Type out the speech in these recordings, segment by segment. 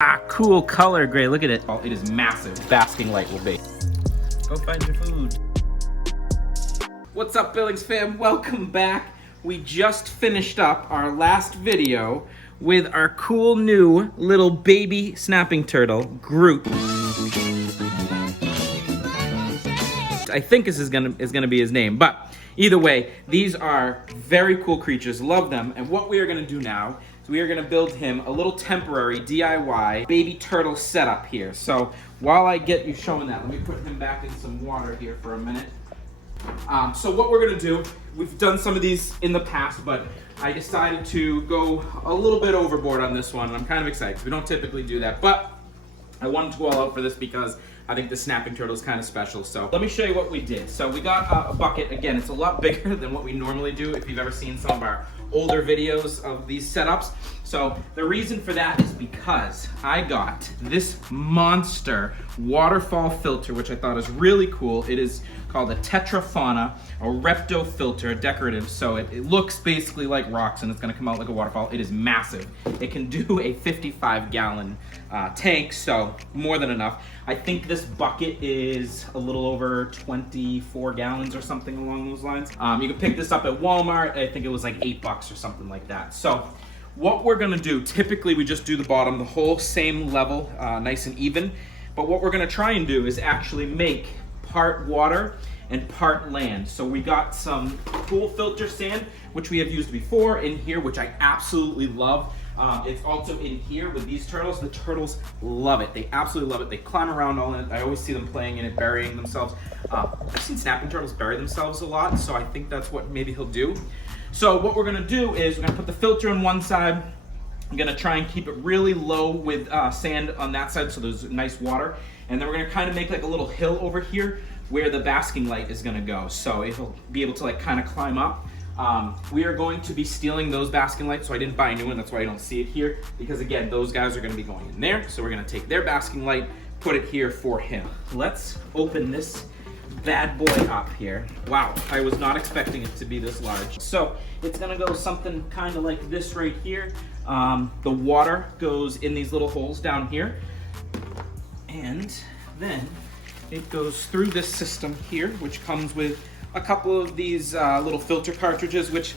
Ah, cool color gray. Look at it. Oh, it is massive. Basking light will be. Go find your food. What's up, Billings fam? Welcome back. We just finished up our last video with our cool new little baby snapping turtle, Groot. I think this is gonna be his name, but either way, these are very cool creatures. Love them. And what we are gonna do now is we are gonna build him a little temporary DIY baby turtle setup here. So while I get you showing that, let me put him back in some water here for a minute. So what we're gonna do, we've done some of these in the past, but I decided to go a little bit overboard on this one. I'm kind of excited. We don't typically do that, but I wanted to go all out for this because I think the snapping turtle is kind of special. So let me show you what we did. So we got a bucket. Again, it's a lot bigger than what we normally do if you've ever seen some of our older videos of these setups. So the reason for that is because I got this monster waterfall filter, which I thought is really cool. It is called a Tetrafauna, a Repto filter, decorative. So it looks basically like rocks and it's gonna come out like a waterfall. It is massive. It can do a 55-gallon tank, so more than enough. I think this bucket is a little over 24 gallons or something along those lines. You can pick this up at Walmart. I think it was like $8 or something like that. So what we're gonna do, typically we just do the bottom, the whole same level, nice and even. But what we're gonna try and do is actually make part water and part land. So we got some cool filter sand, which we have used before in here, which I absolutely love. It's also in here with these turtles. The turtles love it. They absolutely love it. They climb around all in it. I always see them playing in it, burying themselves. I've seen snapping turtles bury themselves a lot, so I think that's what maybe he'll do. So what we're gonna do is we're gonna put the filter on one side. I'm gonna try and keep it really low with sand on that side so there's nice water. And then we're gonna kind of make like a little hill over here where the basking light is gonna go. So it'll be able to like kind of climb up. We are going to be stealing those basking lights, so I didn't buy a new one, that's why I don't see it here. Because again, those guys are gonna be going in there. So we're gonna take their basking light, put it here for him. Let's open this bad boy up here. Wow, I was not expecting it to be this large. So it's gonna go something kind of like this right here. The water goes in these little holes down here. And then it goes through this system here, which comes with a couple of these little filter cartridges, which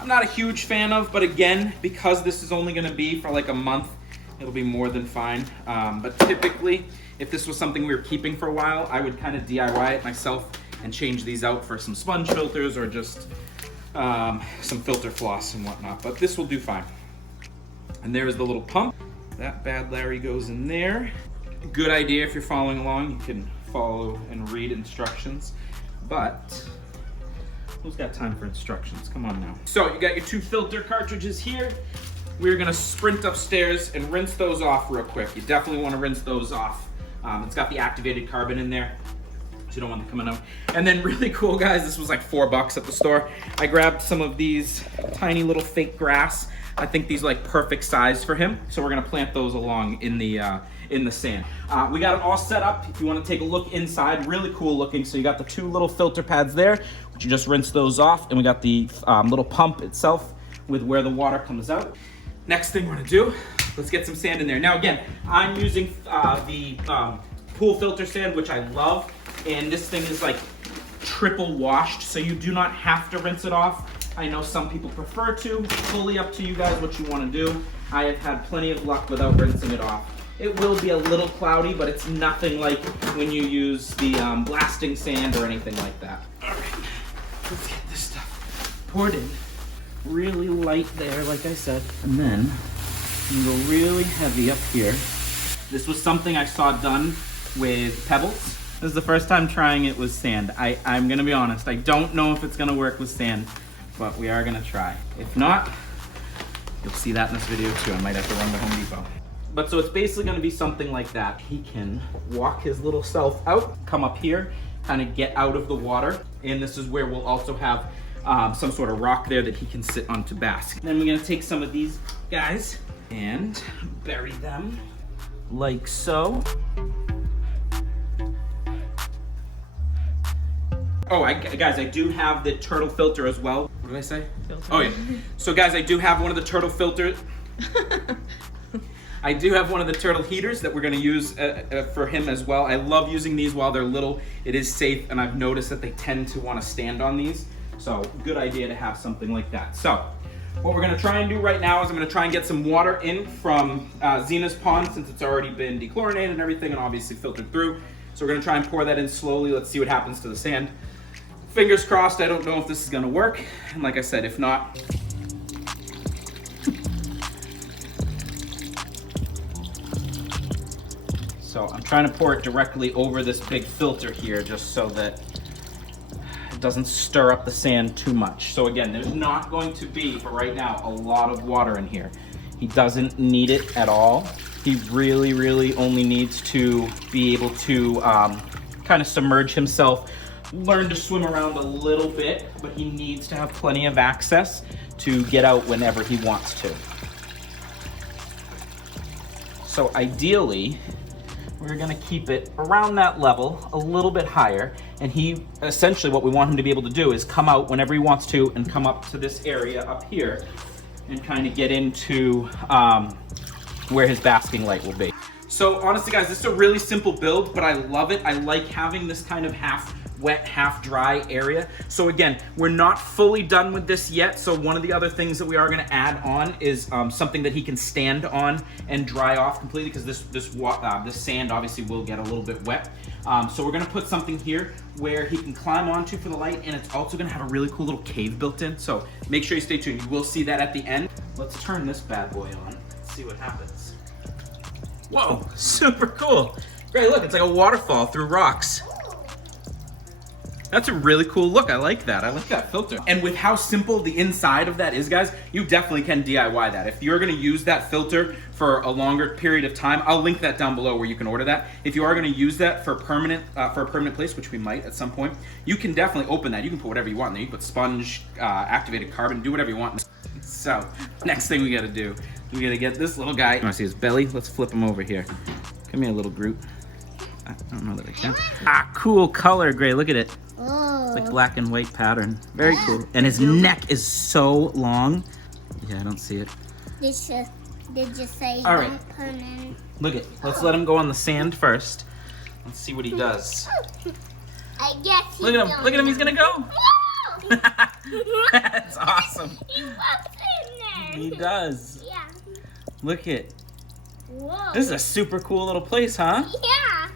I'm not a huge fan of, but again, because this is only gonna be for like a month, it'll be more than fine. But typically, if this was something we were keeping for a while, I would kind of DIY it myself and change these out for some sponge filters or just some filter floss and whatnot, but this will do fine. And there's the little pump. That bad Larry goes in there. Good idea if you're following along, you can follow and read instructions, but who's got time for instructions? Come on now. So you got your two filter cartridges here. We're gonna sprint upstairs and rinse those off real quick. You definitely wanna rinse those off. It's got the activated carbon in there, so you don't want them coming out. And then really cool, guys, this was like $4 at the store. I grabbed some of these tiny little fake grass. I think these are like perfect size for him. So we're gonna plant those along in the sand. We got it all set up. If you wanna take a look inside, really cool looking. So you got the two little filter pads there, which you just rinse those off. And we got the little pump itself with where the water comes out. Next thing we're gonna do, let's get some sand in there. Now again, I'm using the pool filter sand, which I love. And this thing is like triple washed, so you do not have to rinse it off. I know some people prefer to. Fully up to you guys what you want to do. I have had plenty of luck without rinsing it off. It will be a little cloudy, but it's nothing like when you use the blasting sand or anything like that. All right, let's get this stuff poured in. Really light there, like I said. And then you go really heavy up here. This was something I saw done with pebbles. This is the first time trying it with sand. I'm gonna be honest, I don't know if it's gonna work with sand, but we are gonna try. If not, you'll see that in this video too. I might have to run to Home Depot. But so it's basically gonna be something like that. He can walk his little self out, come up here, kind of get out of the water. And this is where we'll also have some sort of rock there that he can sit on to bask. Then we're gonna take some of these guys and bury them like so. Oh, guys, I do have the turtle filter as well. What did I say? Filter. Oh yeah. So guys, I do have one of the turtle filters. I do have one of the turtle heaters that we're gonna use for him as well. I love using these while they're little. It is safe, and I've noticed that they tend to wanna stand on these. So good idea to have something like that. So what we're gonna try and do right now is I'm gonna try and get some water in from Zena's pond, since it's already been dechlorinated and everything and obviously filtered through. So we're gonna try and pour that in slowly. Let's see what happens to the sand. Fingers crossed. I don't know if this is gonna work. And like I said, if not, so I'm trying to pour it directly over this big filter here just so that it doesn't stir up the sand too much. So again, there's not going to be, for right now, a lot of water in here. He doesn't need it at all. He really, really only needs to be able to kind of submerge himself, learn to swim around a little bit, but he needs to have plenty of access to get out whenever he wants to. So ideally, we're gonna keep it around that level, a little bit higher, and he, essentially what we want him to be able to do is come out whenever he wants to and come up to this area up here and kind of get into where his basking light will be. So honestly guys, this is a really simple build, but I love it. I like having this kind of half wet, half dry area. So again, we're not fully done with this yet. So one of the other things that we are gonna add on is something that he can stand on and dry off completely, because this sand obviously will get a little bit wet. So we're gonna put something here where he can climb onto for the light, and it's also gonna have a really cool little cave built in. So make sure you stay tuned. You will see that at the end. Let's turn this bad boy on. Let's see what happens. Whoa, super cool. Great, look, it's like a waterfall through rocks. That's a really cool look. I like that. I like that filter. And with how simple the inside of that is, guys, you definitely can DIY that. If you're gonna use that filter for a longer period of time, I'll link that down below where you can order that. If you are gonna use that for a permanent place, which we might at some point, you can definitely open that. You can put whatever you want in there. You can put sponge, activated carbon, do whatever you want. So, next thing we gotta do, we gotta get this little guy. You wanna see his belly? Let's flip him over here. Come here, little Groot. I don't know that I can. Ah, cool color, Gray, look at it. It's like black and white pattern. Very cool. And his neck is so long. Yeah, I don't see it. Did you say all right. don't put him in? Look it. Let's let him go on the sand first. Let's see what he does. I guess Look at him. Look at him. He's gonna go. That's awesome. He walks in there. He does. Yeah. Look it. Whoa. This is a super cool little place, huh? Yeah.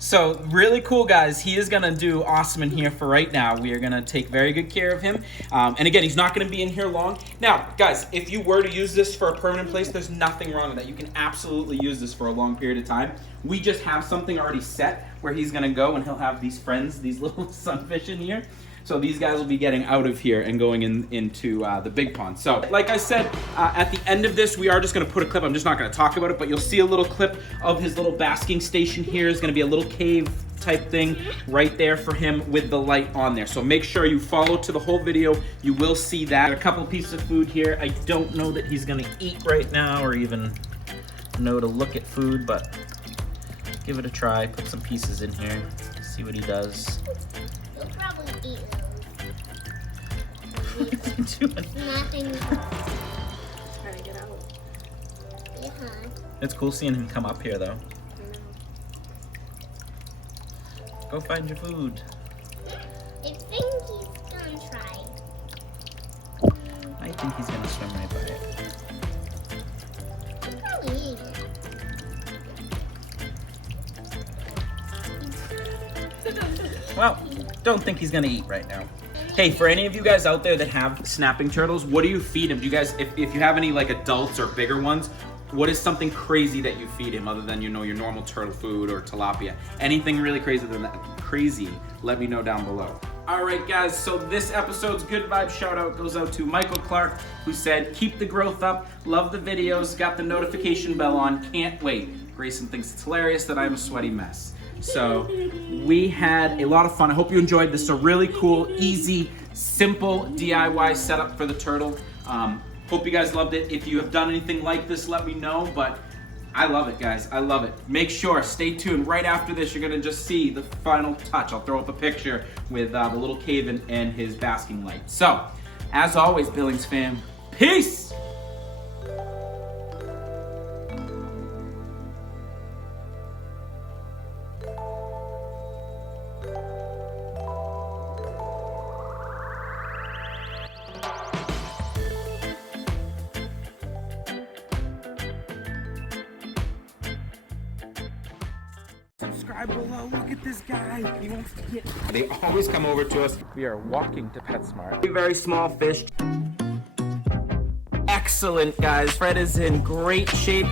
So really cool, guys. He is gonna do awesome in here for right now. We are gonna take very good care of him. And again, he's not gonna be in here long. Now, guys, if you were to use this for a permanent place, there's nothing wrong with that. You can absolutely use this for a long period of time. We just have something already set where he's gonna go and he'll have these friends, these little sunfish in here. So these guys will be getting out of here and going into the big pond. So like I said, at the end of this, we are just gonna put a clip. I'm just not gonna talk about it, but you'll see a little clip of his little basking station here. Is gonna be a little cave type thing right there for him with the light on there. So make sure you follow to the whole video. You will see that. A couple pieces of food here. I don't know that he's gonna eat right now or even know to look at food, but give it a try. Put some pieces in here, see what he does. He'll probably eat those. What is he doing? Nothing. Try to get out. Yeah. It's cool seeing him come up here, though. Go find your food. I think he's gonna try. I think he's gonna swim right by it. He'll probably eat it. Well, don't think he's gonna eat right now. Hey, for any of you guys out there that have snapping turtles, what do you feed him? Do you guys, if you have any like adults or bigger ones, what is something crazy that you feed him other than, you know, your normal turtle food or tilapia? Anything really crazy than that? Crazy, let me know down below. All right, guys, so this episode's Good Vibe shout out goes out to Michael Clark, who said, keep the growth up, love the videos, got the notification bell on, can't wait. Grayson thinks it's hilarious that I'm a sweaty mess. So we had a lot of fun. I hope you enjoyed this. A really cool, easy, simple DIY setup for the turtle. Hope you guys loved it. If you have done anything like this, let me know. But I love it, guys. I love it. Make sure, stay tuned. Right after this, you're gonna just see the final touch. I'll throw up a picture with the little cave and his basking light. So, as always, Billings fam, peace! subscribe below. Look at this guy. He wants to get. They always come over to us. We are walking to PetSmart. Very small fish. Excellent, guys. Fred is in great shape.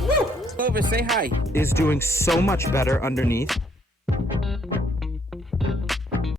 Woo! Clovis, say hi. Is doing so much better underneath.